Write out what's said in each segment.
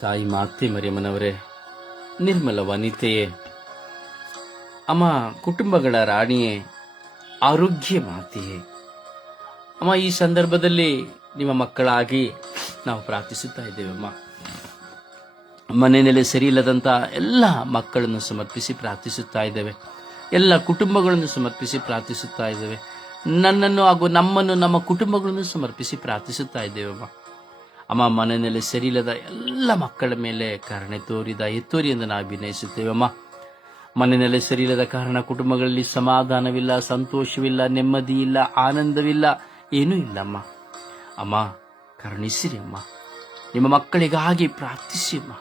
ತಾಯಿ ಮಾತೆ ಮರಿಯಮ್ಮನವರೇ ನಿರ್ಮಲ ವನಿತೆಯೇ ಅಮ್ಮ ಕುಟುಂಬಗಳ ರಾಣಿಯೇ, ಆರೋಗ್ಯ ಮಾತೆಯೇ. ಅಮ್ಮ, ಈ ಸಂದರ್ಭದಲ್ಲಿ ನಿಮ್ಮ ಮಕ್ಕಳಾಗಿ ನಾವು ಪ್ರಾರ್ಥಿಸುತ್ತಾ ಇದ್ದೇವಮ್ಮ. ಮನೆಯಲ್ಲಿ ಸರಿಯಿಲ್ಲದಂಥ ಎಲ್ಲ ಮಕ್ಕಳನ್ನು ಸಮರ್ಪಿಸಿ ಪ್ರಾರ್ಥಿಸುತ್ತಾ ಇದ್ದೇವೆ. ಎಲ್ಲ ಕುಟುಂಬಗಳನ್ನು ಸಮರ್ಪಿಸಿ ಪ್ರಾರ್ಥಿಸುತ್ತಾ ಇದ್ದೇವೆ. ನನ್ನನ್ನು ಹಾಗೂ ನಮ್ಮನ್ನು ನಮ್ಮ ಕುಟುಂಬಗಳನ್ನು ಸಮರ್ಪಿಸಿ ಪ್ರಾರ್ಥಿಸುತ್ತಾ ಇದ್ದೇವೆ ಅಮ್ಮ ಮನೆಯಲ್ಲಿ ಸರಿಯಿಲ್ಲದ ಎಲ್ಲ ಮಕ್ಕಳ ಮೇಲೆ ಕರುಣೆ ತೋರಿದ ಎಂದು ನಾವು ಅಭಿನಯಿಸುತ್ತೇವೆ ಅಮ್ಮ. ಮನೆಯಲ್ಲಿ ಸರಿಯಿಲ್ಲದ ಕಾರಣ ಕುಟುಂಬಗಳಲ್ಲಿ ಸಮಾಧಾನವಿಲ್ಲ, ಸಂತೋಷವಿಲ್ಲ ನೆಮ್ಮದಿ ಇಲ್ಲ ಆನಂದವಿಲ್ಲ, ಏನೂ ಇಲ್ಲಮ್ಮ ಅಮ್ಮ, ಕರುಣಿಸಿರಿ ಅಮ್ಮ. ನಿಮ್ಮ ಮಕ್ಕಳಿಗಾಗಿ ಪ್ರಾರ್ಥಿಸಿ ಅಮ್ಮ.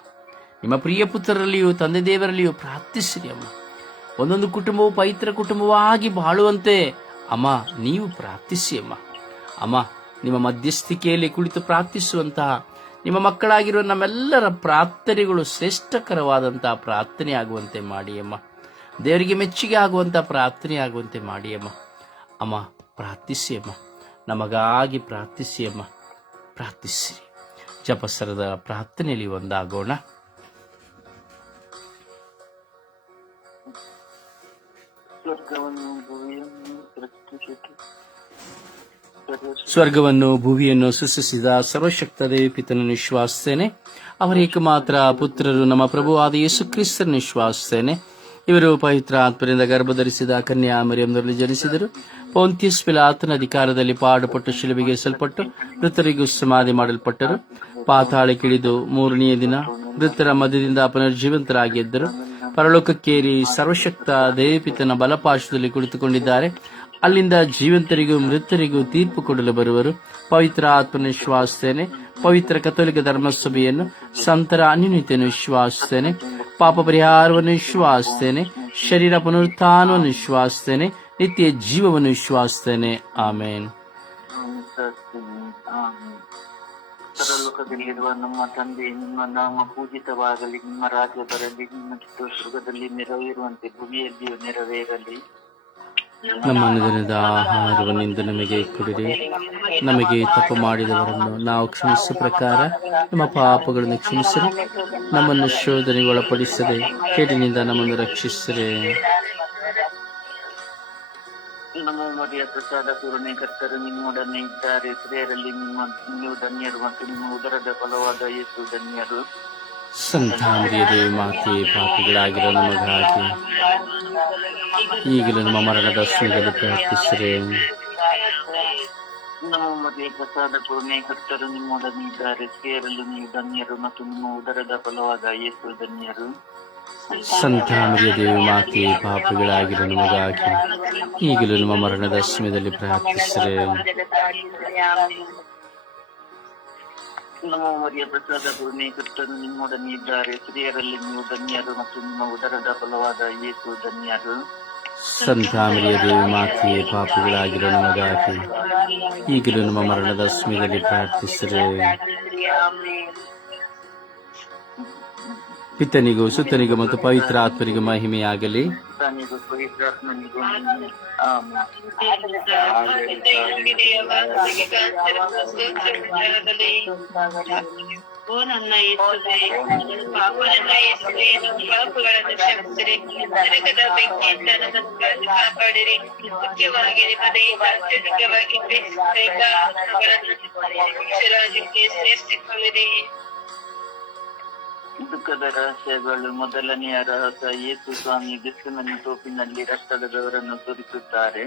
ನಿಮ್ಮ ಪ್ರಿಯ ಪುತ್ರರಲ್ಲಿಯೂ ತಂದೆ ದೇವರಲ್ಲಿಯೂ ಪ್ರಾರ್ಥಿಸಿರಿ ಅಮ್ಮ. ಒಂದೊಂದು ಕುಟುಂಬವು ಪವಿತ್ರ ಕುಟುಂಬವಾಗಿ ಬಾಳುವಂತೆ ಅಮ್ಮ, ನೀವು ಪ್ರಾರ್ಥಿಸಿ ಅಮ್ಮ. ಅಮ್ಮ ನಿಮ್ಮ ಮಧ್ಯಸ್ಥಿಕೆಯಲ್ಲಿ ಕುಳಿತು ಪ್ರಾರ್ಥಿಸುವಂತಹ ನಿಮ್ಮ ಮಕ್ಕಳಾಗಿರುವ ನಮ್ಮೆಲ್ಲರ ಪ್ರಾರ್ಥನೆಗಳು ಶ್ರೇಷ್ಠಕರವಾದಂತಹ ಪ್ರಾರ್ಥನೆ ಆಗುವಂತೆ ಮಾಡಿ ಅಮ್ಮ. ದೇವರಿಗೆ ಮೆಚ್ಚುಗೆ ಆಗುವಂತಹ ಪ್ರಾರ್ಥನೆ ಆಗುವಂತೆ ಮಾಡಿ ಅಮ್ಮ. ಅಮ್ಮ, ಪ್ರಾರ್ಥಿಸಿ ಅಮ್ಮ. ನಮಗಾಗಿ ಪ್ರಾರ್ಥಿಸಿ ಅಮ್ಮ. ಪ್ರಾರ್ಥಿಸಿ. ಜಪಸರದ ಪ್ರಾರ್ಥನೆಯಲ್ಲಿ ಒಂದಾಗೋಣ. ಸ್ವರ್ಗವನ್ನು ಭೂಮಿಯನ್ನು ಸೃಷ್ಟಿಸಿತು. ಸ್ವರ್ಗವನ್ನು, ಭೂಮಿಯನ್ನು ಸೃಷ್ಟಿಸಿದ ಸರ್ವಶಕ್ತ ಪಿತನ ಅವರ ಏಕಮಾತ್ರ ಪುತ್ರರು ನಮ್ಮ ಪ್ರಭುವಾದ ಯೇಸು ಕ್ರಿಸ್ತನ ನಿಶ್ವಾಸೇನೆ. ಇವರು ಪವಿತ್ರ ಆತ್ಮರಿಂದ ಗರ್ಭಧರಿಸಿದ ಕನ್ಯಾ ಮರಿಯಂನಲ್ಲಿ ಜನಿಸಿದರು. ಪೌಂತಿಯಸ್ ಪಿಲಾತನ ಅಧಿಕಾರದಲ್ಲಿ ಪಾಡುಪಟ್ಟು ಶಿಲುಬಿಗೆ ಸಲ್ಪಟ್ಟು ಮೃತರಿಗೂ ಸಮಾಧಿ ಮಾಡಲ್ಪಟ್ಟರು. ಪಾತಾಳಕ್ಕಿಳಿದು ಮೂರನೆಯ ದಿನ ಮೃತರ ಮಧ್ಯದಿಂದ ಪುನರ್ಜೀವಂತರಾಗಿದ್ದರು. ಪರಲೋಕಕ್ಕೇರಿ ಸರ್ವಶಕ್ತ ದೇವಿಪಿತನ ಬಲಪಾಶದಲ್ಲಿ ಕುಳಿತುಕೊಂಡಿದ್ದಾರೆ. ಅಲ್ಲಿಂದ ಜೀವಂತರಿಗೂ ಮೃತರಿಗೂ ತೀರ್ಪು ಕೊಡಲು ಬರುವರು. ಪವಿತ್ರ ಆತ್ಮನ ವಿಶ್ವಾಸಿಸೇನೆ ಪವಿತ್ರ ಕಥೋಲಿಕ ಧರ್ಮಸಭೆಯನ್ನು ಸಂತರ ಅನ್ಯೂನ್ಯತೆಯನ್ನು ವಿಶ್ವಾಸಿಸೇನೆ ಪಾಪ ಪರಿಹಾರವನ್ನು ವಿಶ್ವಾಸಿಸೇನೆ ಶರೀರ ಪುನರುತ್ಥಾನವನ್ನು ವಿಶ್ವಾಸಿಸೇನೆ ನಿತ್ಯ ಜೀವವನ್ನು ವಿಶ್ವಾಸಿಸ್ತೇನೆ ಆಮೇನ್. ಪರಲೋಕದಲ್ಲಿರುವ ನಮ್ಮ ತಂದೆ, ನಿಮ್ಮ ನಾಮ ಪೂಜಿತವಾಗಲಿ, ನಿಮ್ಮ ರಾಜ್ಯ ಬರಲಿ ನಿಮ್ಮ ಸ್ವರ್ಗದಲ್ಲಿ ನೆರವೇರುವಂತೆ ಭೂಮಿಯಲ್ಲಿಯೂ ನೆರವೇರಲಿ. ನಮ್ಮ ಅನುದಿನದ ಆಹಾರವನ್ನಿಂದ ನಮಗೆ ಕೊಡಿರಿ. ನಮಗೆ ತಪ್ಪು ಮಾಡಿದವರನ್ನು ನಾವು ಕ್ಷಮಿಸುವ ಪ್ರಕಾರ ನಮ್ಮ ಪಾಪಗಳನ್ನು ಕ್ಷಮಿಸಿರಿ. ನಮ್ಮನ್ನು ಶೋಧನೆಗೆ ಒಳಪಡಿಸದೆ ನಮ್ಮನ್ನು ರಕ್ಷಿಸಿರಿ. ನಮ್ಮ ಮರಿಯ ಪ್ರಸಾದ ಪೂರ್ಣೆ ಕರ್ತರು ನಿಮ್ಮೊಡನೆ ಇದ್ದಾರೆ. ಸ್ತ್ರೀಯರಲ್ಲಿ ನಿಮ್ಮ, ನೀವು ಧನ್ಯರು ಮತ್ತು ನಿಮ್ಮ ಉದರದ ಫಲವಾದ ಯೇಸು ಧನ್ಯರು. ಸಂತಾನರಿಯ ದೇವಿ ಮಾತೆ ಪಾಪಿಗಳಾಗಿರೋ ನಮಗಾಗಿ ಈಗಲೂ ನಮ್ಮ ಮರಣದ ಸಮಯದಲ್ಲಿ ಪ್ರಾರ್ಥಿಸಿರಿ ನಮ್ಮ ಮರಿಯ ಪ್ರಸಾದ ಪೂರ್ಣೆ ಕರ್ತರು ನಿಮ್ಮೊಡನೆ ಇದ್ದಾರೆ ಸ್ತ್ರೀಯರಲ್ಲಿ ನೀವು ಧನ್ಯರು ಮತ್ತು ನಿಮ್ಮ ಉದರದ ಫಲವಾದ ಯೇಸು ಧನ್ಯರು ಸಂತಾನರಿಯ ದೇವಿ ಮಾತೆ ಪಾಪಿಗಳಾಗಿರೋ ನಮಗಾಗಿ ಈಗಲೂ ನಮ್ಮ ಮರಣದ ಸಮಯದಲ್ಲಿ ಪ್ರಾರ್ಥಿಸಿರಿ ನಮ್ಮ ಮರಿಯ ಪ್ರಸಾದ ಪೂರ್ಣೆ ಕರ್ತರು ನಿಮ್ಮೊಡನೆ ಇದ್ದಾರೆ ಸ್ತ್ರೀಯರಲ್ಲಿ ನೀವು ಧನ್ಯರು ಮತ್ತು ನಿಮ್ಮ ಉದರದ ಫಲವಾದ ಯೇಸು ಧನ್ಯರು. ಸಂತಾನರಿಯ ದೇವಿ ಮಾತೆ ಪಾಪಿಗಳಾಗಿರೋ ನಮಗಾಗಿ ಈಗಲೂ ನಮ್ಮ ಮರಣದ ಸಮಯದಲ್ಲಿ ಪ್ರಾರ್ಥಿಸಿರಿ ಪಿತನಿಗೂ ಸುತ್ತನಿಗೂ ಮತ್ತು ಪವಿತ್ರ ಆತ್ಮನಿಗೂ ಮಹಿಮೆಯಾಗಲಿ. ಓ ನನ್ನ ಯೇಸುವೆ ಪಾಪಗಳನ್ನು ಕ್ಷಮಿಸಿರಿ ನರಕದ ಬೆಂಕಿಯಿಂದ ನನ್ನನ್ನು ಕಾಪಾಡಿರಿ ಮುಖ್ಯವಾಗಿ ನಿಮ್ಮ ದೈವ ಅತ್ಯಧಿಕವಾಗಿ ರಾಜ್ಯಕ್ಕೆ ಸೇರಿಸಿಕೊಳ್ಳಿರಿ ದುಃಖದ ರಹಸ್ಯಗಳು ಮೊದಲನೆಯ ರಹಸ್ಯ ಯೇಸು ಸ್ವಾಮಿ ಬಿಸಿಮನಿ ತೋಪಿನಲ್ಲಿ ರಕ್ತದವರನ್ನು ಸುರಿಸುತ್ತಾರೆ.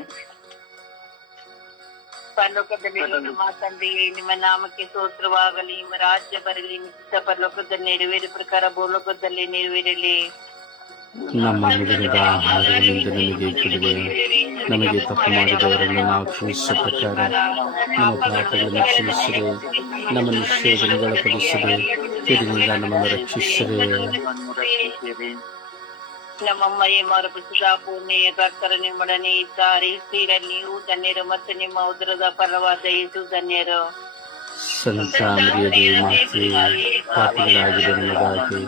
ಪರಲೋಕದಲ್ಲಿ ನಿಮ್ಮ ನಾಮಕ್ಕೆ ಸ್ತೋತ್ರವಾಗಲಿ ನಿಮ್ಮ ರಾಜ್ಯ ಬರಲಿ ನಿಶ್ಚಿತ ಪರಲೋಕದಲ್ಲಿ ನೆರವೇರಿ ಪ್ರಕಾರ ಭೂಲೋಕದಲ್ಲಿ ನೆರವೇರಲಿ. ನಮ್ಮ ಅನುದಿನದ ಆಹಾರದಿಂದ ನಮಗೆ ಕೊಡಿದೆ ನಮಗೆ ತಪ್ಪು ಮಾಡಿದವರನ್ನು ನಾವು ಕ್ಷಮಿಸುವ ಪ್ರಕಾರ ನಮ್ಮ ಪಾಪಗಳನ್ನು ಕ್ಷಮಿಸಿದೆ ನಮ್ಮನ್ನು ಶೋಧನೆಗೊಳಪಡಿಸಿದೆ ಕೇಡಿನಿಂದ ನಮ್ಮನ್ನು ರಕ್ಷಿಸಿದೆ ನಮ್ಮನ್ನು ರಕ್ಷಿಸಿರಿ ನಮ್ಮಮ್ಮಯೇ ಮಾರ ಪ್ರಸಿದ್ಧ ಪೂರ್ಣೆಯ ಕರ್ತರ ನಿಮ್ಮೊಡನೆ ಇದ್ದಾರೆ ಸ್ತ್ರೀರಲ್ಲಿ ನೀವು ಧನ್ಯರು ಮತ್ತು ನಿಮ್ಮ ಉದರದ ಫಲವಾದ ಯೇಸು ಧನ್ಯರು ಸಂತಾನರಿಯ ದೇವಿ ಮಾತೆ ಪಾಪಿಗಳಾಗಿದೆ ನಮಗಾಗಿ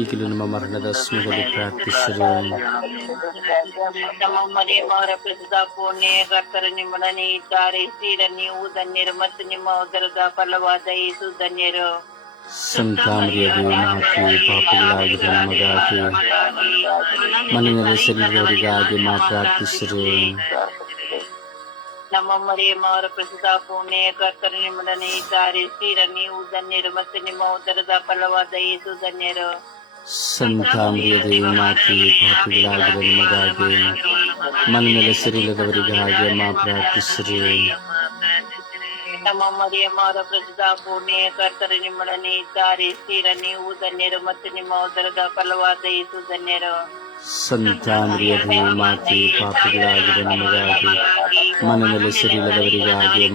ಈಗಲೂ ನಮ್ಮ ಮರಣದ ಸಮಯದಲ್ಲಿ ಪ್ರಾರ್ಥಿಸಿದೆ ನಮ್ಮಮ್ಮನೇ ಮಾರ ಪ್ರಸಿದ್ಧ ಪೂರ್ಣೆಯ ಕರ್ತರ ನಿಮ್ಮೊಡನೆ ಇದ್ದಾರೆ ಸ್ತ್ರೀರಲ್ಲಿ ನೀವು ಧನ್ಯರು ಮತ್ತು ನಿಮ್ಮ ಉದರದ ಫಲವಾದ ಯೇಸು ಧನ್ಯರು ಸಂತಾಮರಿಯ ಮಾತೆ ಪಾಪಿಗಳಾಗಿರುವ ನಮಗಾಗಿ ಮನೆಯಲ್ಲಿ ಶರೀರವರಿಗಾಗಿ ಮಾ ನಮ್ಮ ಮರಿಯಮ್ಮವರ ಪ್ರಸಿದ್ಧ ಪುಣ್ಯ ಕರ್ತರು ನಿಮ್ಮೊಡನೆ ಇದ್ದಾರೆ ಸ್ತ್ರೀರ ನೀವು ಧನ್ಯರು ಮತ್ತು ನಿಮ್ಮ ಉದರದ ಫಲವಾದ ಏಸು ಧನ್ಯರು. ಸಂತಾಮರಿಯ ಮಾತೆ ಪಾಪಿಗಳಾಗಿರುವ ನಮಗಾಗಿ ಮನೆಯಲ್ಲಿ ಶರೀರದವರಿಗಾಗಿ ಮಾ ಪ್ರಾರ್ಥಿಸಿರಿ. ನಮ್ಮ ಮರಿಯಮ್ಮವರ ಪ್ರಸಿದ್ಧ ಪುಣ್ಯ ಕರ್ತರು ನಿಮ್ಮೊಡನೆ ಇದ್ದಾರೆ ಸ್ತ್ರೀರ ನೀವು ಧನ್ಯರು ಮತ್ತು ನಿಮ್ಮ ಉದರದ ಫಲವಾದ ಏಸು ಧನ್ಯರು. ಸಂತಾಮರಿಯ ಮಾತೆ ಪಾಪಗಳಾಗಿವೆ ನಮಗಾಗಿ ಮನೆಯಲ್ಲಿ ಸರಿಯಿಲ್ಲದವರಿಗಾಗಿ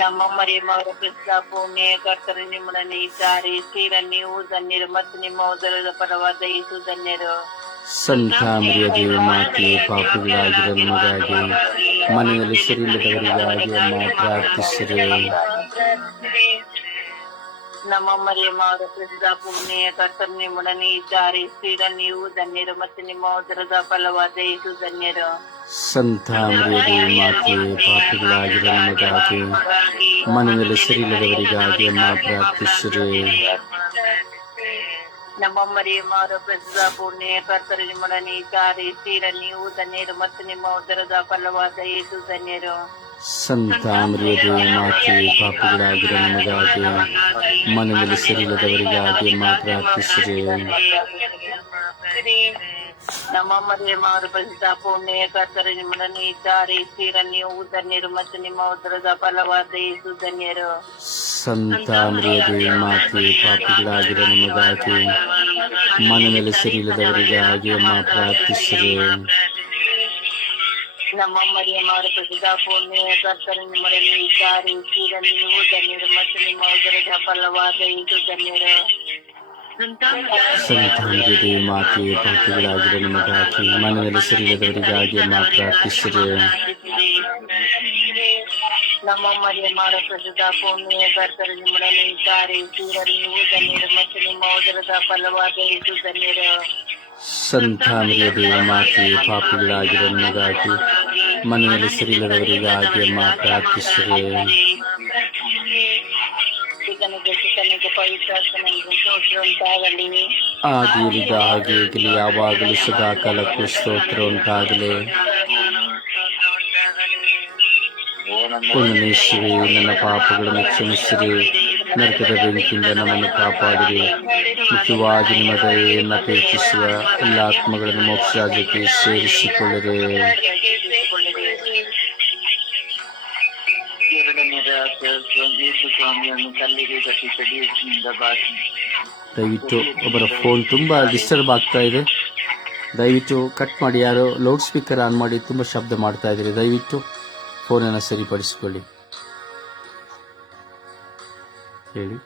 ನಮ್ಮ ಮರಿಯಮ್ಮವರ ಪ್ರಸಿದ್ಧ ಪುಣ್ಯ ಕರ್ತರು ನಿಮ್ಮೊಡನೆ ಇದ್ದಾರೆ. ತೀರ ನೀವು ಧನ್ಯರು ಮತ್ತು ನಿಮ್ಮ ಉದರದ ಫಲವಾದ ಇದು ಧನ್ಯರು. ಸಂತಾಮರಿಯ ಮಾತೆ ಪಾಪಿಗಳಾಗಿರುವ ನಮಗಾಗಿ ಮನೆಯಲ್ಲಿ ಸರಿಯಿಲ್ಲದವರಿಗಾಗಿ ಮಾತ್ರ ಪ್ರಾರ್ಥಿಸಿರಿ ನಮ್ಮ ಮರಿಯಮ್ಮವರ ಪ್ರಸಿದ್ಧ ಪುಣ್ಯ ಕರ್ತರು ನಿಮ್ಮೊಡನೆ ಇದ್ದಾರೆ. ಸ್ತ್ರೀರ ನೀವು ಧನ್ಯರು ಮತ್ತು ನಿಮ್ಮ ಉದರದ ಫಲವಾದ ಇದು ಧನ್ಯರು. ಸಂತ ಮಾತೆ ನಮಗಾಗಿ ಮನೆಯಲ್ಲಿ ಅಮ್ಮ ಪ್ರಾರ್ಥಿಸಿರಿ. ನಮ್ಮ ಪ್ರಸಿದ್ಧ ಪುಣ್ಯ ಕರ್ತರು ನಿಮ್ಮೊಡನೆ ಇದ್ದಾರೆ. ಸ್ತ್ರೀರ ನೀವು ಧನ್ಯರು ಮತ್ತು ನಿಮ್ಮ ಉದರದ ಫಲವಾದ ಇದು ಧನ್ಯರು. ಸಂತಾಮರಿಯ ಮಾತೆ ಪಾಪಿಗಳಾಗಿರುವ ನಮಗಾಗಿ ಮನೆಯಲ್ಲಿ ಶರೀರದವರಿಗಾಗಿ ಮಾ ಪ್ರಾರ್ಥಿಸಿರಿ ನಮ್ಮ ಮರಿಯಮ್ಮವರ ಪ್ರಸಿದ್ಧ ಪುಣ್ಯ ಕರ್ತರು ನಿಮ್ಮೊಡನೆ ಇದ್ದಾರೆ ಸ್ತ್ರೀರ ನೀವು ಧನ್ಯರು ಮತ್ತು ನಿಮ್ಮ ಉದರದ ಫಲವಾದ ಯೇಸು ಧನ್ಯರು ಸಂತಾಮರಿಯ ಮಾತೆ ಪಾಪಿಗಳಾಗಿರುವ ನಮಗಾಗಿ ಮನೆಯಲ್ಲಿ ಶರೀರದವರಿಗಾಗಿ ಮಾ ಪ್ರಾರ್ಥಿಸಿರಿ ನಮ್ಮ ಮರಿಯಮ್ಮವರ ಪ್ರಸಿದ್ಧ ಪುಣ್ಯ ಕರ್ತರು ನಿಮ್ಮೊಡನೆ ಇದ್ದಾರೆ. ಕೀರ ನೀವು ಧನ್ಯರು ಮತ್ತು ನಿಮ್ಮ ಉದರದ ಫಲವಾದ ಇದು ಧನ್ಯರು ಸಂತಾಮರಿಯ ಮಾತೆ ಪಾಪಿಗಳಾಗಿರುವ ನಿಮಗಾಗಿ ಮನೆಯಲ್ಲಿ ಸರಿಯದವರಿಗಾಗಿ ಮಾ ಪ್ರಾರ್ಥಿಸಿರಿ. ನಮ್ಮ ಮರಿಯಮ್ಮವರ ಪ್ರಸಿದ್ಧ ಪುಣ್ಯ ಕರ್ತರ ನಿಮ್ಮೊಡನೆ ಇದ್ದಾರೆ. ಸ್ತ್ರೀರ ನೀವು ಧನ್ಯರು ಮತ್ತು ನಿಮ್ಮ ಉದರದ ಫಲವಾದ ಇದು ಧನ್ಯರು ಸಂತಾಮರಿಯ ಮಾತೆ ಪಾಪಿಗಳಾಗಿರುವ ನಮಗಾಗಿ ಮನೆಯಲ್ಲಿ ಶರೀರದವರಿಗಾಗಿ ಮಾ ಪ್ರಾರ್ಥಿಸಿರಿ. ಆಗಿರಿದ ಹಾಗೆ ಈಗಲೂ ಯಾವಾಗಲೂ ಸದಾ ಕಾಲಕ್ಕೂ ಸ್ತೋತ್ರ ಉಂಟಾಗಲಿ. ಪುಣ್ಯನೇಶ್ವರಿ ನನ್ನ ಪಾಪಗಳನ್ನು ಕ್ಷಮಿಸಿರಿ. ನರಕದ ಬೆಂಕಿಯಿಂದ ನಮ್ಮನ್ನು ಕಾಪಾಡಿರಿ. ಮುಖ್ಯವಾಗಿ ನಿಮ್ಮ ದಯೆಯನ್ನು ಅಪೇಕ್ಷಿಸುವ ಎಲ್ಲ ಆತ್ಮಗಳನ್ನು ಮೋಕ್ಷ ಜೊತೆ ಸೇರಿಸಿಕೊಳ್ಳಿರಿ. ದಯವಿಟ್ಟು ಒಬ್ಬರ ಫೋನ್ ತುಂಬ ಡಿಸ್ಟರ್ಬ್ ಆಗ್ತಾ ಇದೆ. ದಯವಿಟ್ಟು ಕಟ್ ಮಾಡಿ ಯಾರೋ ಲೌಡ್ ಸ್ಪೀಕರ್ ಆನ್ ಮಾಡಿ ತುಂಬ ಶಬ್ದ ಮಾಡ್ತಾ ಇದ್ದೀರಿ. ದಯವಿಟ್ಟು ಫೋನನ್ನು ಸರಿಪಡಿಸಿಕೊಳ್ಳಿ. ಹೇಳಿ.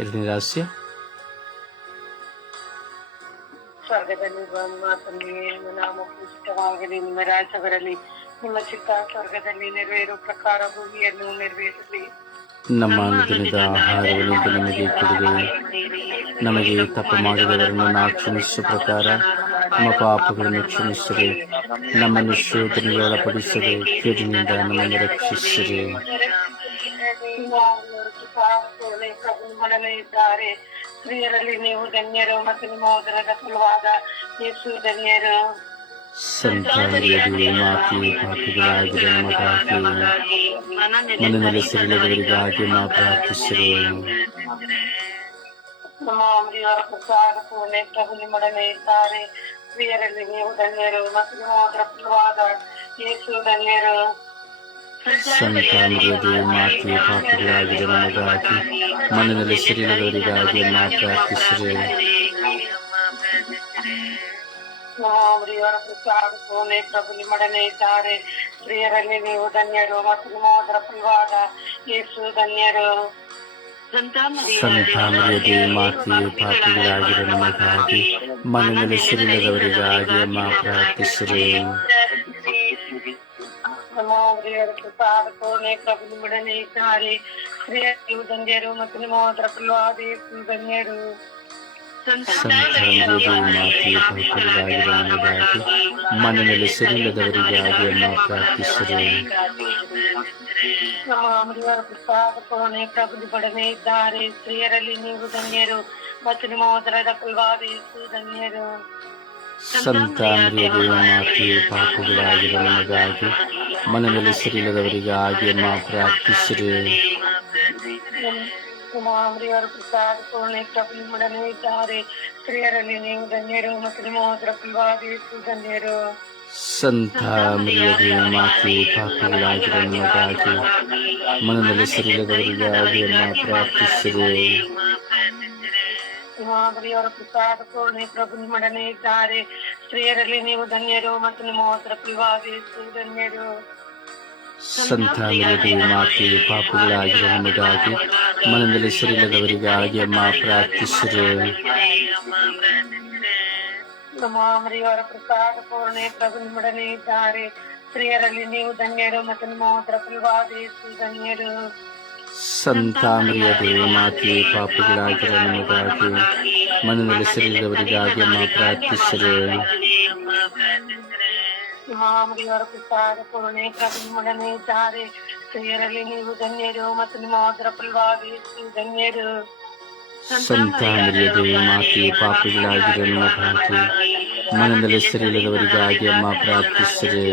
ಎರಡನೇ ರಹಸ್ಯ? ನಿಮ್ಮ ನಾಮ ಪೂಜಿತವಾಗಲಿ ನಿಮ್ಮ ಚಿತ್ತ ಸ್ವರ್ಗದಲ್ಲಿ ನೆರವೇರೋ ಪ್ರಕಾರ ಭೂಮಿಯನ್ನು ನೆರವೇರಲಿ. ನಮ್ಮ ಅನುದಿನದ ಆಹಾರವನ್ನು ನಮಗೆ ಕೊಡಿದೆ ನಮಗೆ ತಪ್ಪು ಮಾಡಿದವರನ್ನು ನಾವು ಕ್ಷಮಿಸುವ ಪ್ರಕಾರ ನಮ್ಮ ಪಾಪಗಳನ್ನು ಕ್ಷಮಿಸಿರಿ ನಮ್ಮನ್ನು ಶೋಧನೆಗೆ ಒಳಪಡಿಸಿರಿ ಕೇಡಿನಿಂದ ನಮ್ಮನ್ನು ರಕ್ಷಿಸಿರಿ. ಇದ್ದಾರೆ ಸ್ತ್ರೀಯರಲ್ಲಿ ನೀವು ಧನ್ಯರು ಮತ್ತು ನಿಮ್ಮ ಉದರದ ಫಲವಾದ ಯೇಸು ಧನ್ಯರು. ಸಂತಾನದಲ್ಲಿ ಮಾತಿ ಪಾಪಿಗಳಾಗಿರುವ ನಮಗಾಗಿ ಮನೆಯಲ್ಲಿ ಸಿರಿಲದವರಿಗಾಗಿ ಮಾ ಪ್ರಾರ್ಥಿಸಿರಿ ನಮ್ಮ ಅಮರಿಯವರ ಪ್ರಸಾದ ಪೂರ್ಣೆ ಪ್ರಭು ನಿಮ್ಮೊಡನೆ ಇದ್ದಾರೆ. ಸ್ತ್ರೀಯರಲ್ಲಿ ನೀವು ಧನ್ಯರು ಮತ್ತು ನಿಮ್ಮ ಉದರ ಫಲವಾದ ಯೇಸು ಧನ್ಯರು. ಸಂತಾನದಲ್ಲಿ ಮಾತಿ ಪಾಪಿಗಳಾಗಿರುವ ನಮಗಾಗಿ ಮನೆಯಲ್ಲಿ ಸಿರಿಲದವರಿಗಾಗಿ ಮಾ ಪ್ರಾರ್ಥಿಸಿರಿ ನಮ್ಮ ಅಮರಿಯವರ ಪ್ರಸಾದ ಪೂರ್ಣೆ ಪ್ರಭು ನಿಮ್ಮೊಡನೆ ಇದ್ದಾರೆ ಸ್ತ್ರೀಯರಲ್ಲಿ ನೀವು ಧನ್ಯರು ಮತ್ತು ನಿಮ್ಮ ಉದರ ಫಲವಾದ ಯೇಸು ಧನ್ಯರು ಸಂತಾನದಲ್ಲಿ ಮಾತಿ ಪಾಪಿಗಳಾಗಿರುವ ನಮಗಾಗಿ ಮನೆಯಲ್ಲಿ ಸಿರಿಲದವರಿಗಾಗಿ ಮಾ ಪ್ರಾರ್ಥಿಸಿರಿ ನಮ್ಮ ದೇವರ ಪ್ರಸಾದ ಪೂರ್ಣೆ ಪ್ರಭು ನಿಮ್ಮೊಡನೆ ಇದ್ದಾರೆ ಸ್ತ್ರೀಯರು ನೀವು ಧನ್ಯರು ಮತ್ತು ನಿಮ್ಮ ಉದರ ಫಲವಾದ ಯೇಸು ಧನ್ಯರು ಸಂತಾನರಿಯದು ಮಾತೆ ಪಾಪಗಳಾಗಿರೋ ನಮಗಾಗಿ ಮನೆಯಲ್ಲಿ ಸರಿಲ್ಲದವರಿಗಾಗಿ ಅಮ್ಮ ಪ್ರಾರ್ಥಿಸಿರಿ ನಮ್ಮ ಅಮರಿವರ ಪ್ರಸಾದ ಪೂರ್ಣೆ ಪ್ರಭು ಬಡನೆ ಇದ್ದಾರೆ ಸ್ತ್ರೀಯರಲ್ಲಿ ನೀವು ಧನ್ಯರು ಮತ್ತು ನಿಮ್ಮ ಉದರದ ಫಲವಾದ ಯೇಸು ಧನ್ಯರು ಸಂತಾನರಿಯದು ಮಾತೆ ಪಾಪಗಳಾಗಿರೋ ನಮಗಾಗಿ ಮನೆಯಲ್ಲಿ ಸರಿಲ್ಲದವರಿಗಾಗಿ ಅಮ್ಮ ಪ್ರಾರ್ಥಿಸಿರಿ ನಮ್ಮ ಅಮರಿವರ ಪ್ರಸಾದ ಪೂರ್ಣೆ ಪ್ರಭು ನಿಮ್ಮೊಡನೆ ಇದ್ದಾರೆ ಸ್ತ್ರೀಯರಲ್ಲಿ ನೀವು ಧನ್ಯರು ಮತ್ತು ನಿಮ್ಮ ಉದರ ಫಲವಾದ ಯೇಸು ಧನ್ಯರು ಸಂತ ಮರಿಯದು ಮಾತೆ ಪಾಪಗಳಾಗಿರೋ ನಮಗಾಗಿ ಮನೆಯಲ್ಲಿ ಸರಿಲ್ಲದವರಿಗಾಗಿ ಅಮ್ಮ ಪ್ರಾರ್ಥಿಸಿರಿ ಹಿಮಾದ್ರಿಯವರ ಪ್ರಸಾದ ಪೂರ್ಣೆ ಪ್ರಭು ನಿಮ್ಮೊಡನೆ ಇದ್ದಾರೆ. ಸ್ತ್ರೀಯರಲ್ಲಿ ನೀವು ಧನ್ಯರು ಮತ್ತು ನಿಮ್ಮ ಉದರ ಫಲವಾದ ಯೇಸು ಧನ್ಯರು. ಸಂತ ಮರಿಯದು ಮಾತೆ ಪಾಪಗಳಾಗಿರೋ ನಮಗಾಗಿ ಮನೆಯಲ್ಲಿ ಸರಿಲ್ಲದವರಿಗಾಗಿ ಅಮ್ಮ ಪ್ರಾರ್ಥಿಸಿರು. ಮರಿಯವರ ಪ್ರಸಾದ ಪೂರ್ಣೆ ಪ್ರಭು ನಿಮ್ಮೊಡನೆ ಇದ್ದಾರೆ. ಸ್ತ್ರೀಯರಲ್ಲಿ ನೀವು ಧನ್ಯರು ಮತ್ತು ನಿಮ್ಮ ಉದರ ಫಲವಾದ ಯೇಸು ಧನ್ಯರು. ಸಂತ ಮರಿಯದು ಮಾತೆ ಪಾಪಗಳಾಗಿರೋ ನಮಗಾಗಿ ಮನೆಯಲ್ಲಿ ಸರಿಲ್ಲದವರಿಗಾಗಿ ಅಮ್ಮ ಪ್ರಾರ್ಥಿಸಿರಿ ನಮ್ಮ ಮರಿಯವರ ಪ್ರಸಾದ ಪೂರ್ಣೆ ಪ್ರಭು ನಿಮ್ಮೊಡನೆ ಇದ್ದಾರೆ ಸ್ತ್ರೀಯರಲ್ಲಿ ನೀವು ಧನ್ಯರು ಮತ್ತು ನಿಮ್ಮ ಉದರ ಫಲವಾದ ಯೇಸು ಧನ್ಯರು ಸಂತ ಮರಿಯದು ಮಾತೆ ಪಾಪಗಳಾಗಿರೋ ನಮಗಾಗಿ ಮನೆಯಲ್ಲಿ ಸರಿಲ್ಲದವರಿಗಾಗಿ ಅಮ್ಮ ಪ್ರಾರ್ಥಿಸಿರಿ